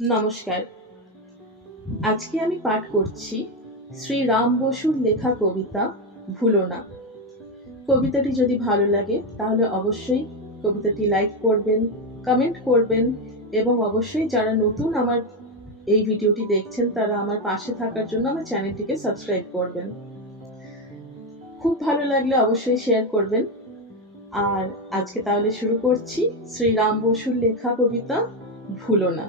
নমস্কার। আজকে আমি পাঠ করছি শ্রী রাম বসুর লেখা কবিতা ভুলো না। কবিতাটি যদি ভালো লাগে তাহলে অবশ্যই কবিতাটি লাইক করবেন, কমেন্ট করবেন এবং অবশ্যই যারা নতুন আমার এই ভিডিওটি দেখছেন তারা আমার পাশে থাকার জন্য আমার চ্যানেলটিকে সাবস্ক্রাইব করবেন। খুব ভালো লাগলে অবশ্যই শেয়ার করবেন। আর আজকে তাহলে শুরু করছি শ্রী রাম বসুর লেখা কবিতা ভুলো না।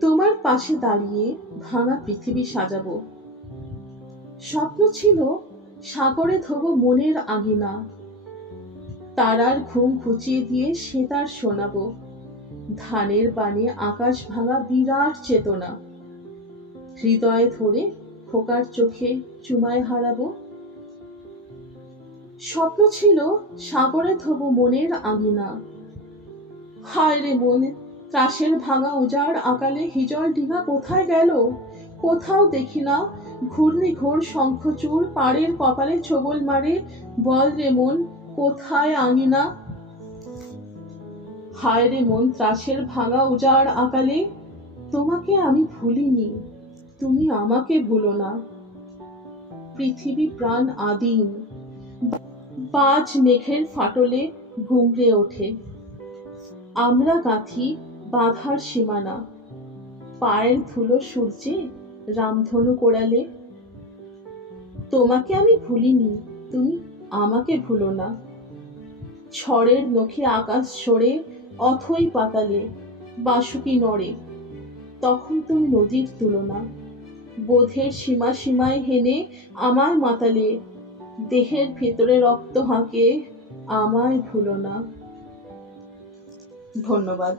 তোমার পাশে দাঁড়িয়ে ভাঙা পৃথিবী সাজাবো। স্বপ্ন ছিল সাগরে ধোবো মনের আঙিনা, তারার ঘুম ঘুচিয়ে দিয়ে সেতার শোনাবো। ধানের বানে আকাশ ভাঙা বিরাট চেতনা, হৃদয়ে ধরে খোকার চোখে চুমায় হারাবো। স্বপ্ন ছিল সাগরে ধোবো মনের আঙিনা। হায় রে মন, ত্রাসের ভাঙা উজাড় আকালে হিজল ডিঙা কোথায় গেল? কোথাও দেখি না। ঘূর্ণি ঘোর শঙ্খচূড় পাড়ের কপালে ছোবল মারে। বল রে মন, কোথায় আঙিনা? হায় রে মন, ত্রাসের ভাঙা উজাড় আকালে তোমাকে আমি ভুলিনি, তুমি আমাকে ভুলো না। পৃথিবী প্রাণ আদিম, বাজ মেঘের ফাটলে গুমড়ে ওঠে। আমরা গাঁথি বাঁধার সীমানা, পায়ের ধুলো সূর্যে রামধনু কোড়ালে। তোমাকে আমি ভুলিনি, তুমি আমাকে ভুলো না। ঝড়ের নখে আকাশ সরে অথই পাতালে বাসুকি নড়ে, তখন তুমি নদীর তুলনা। বোধের সীমা সীমায় হেনে আমায় মাতালে, দেহের ভেতরে রক্ত হাঁকে আমায় ভুলো না। ধন্যবাদ।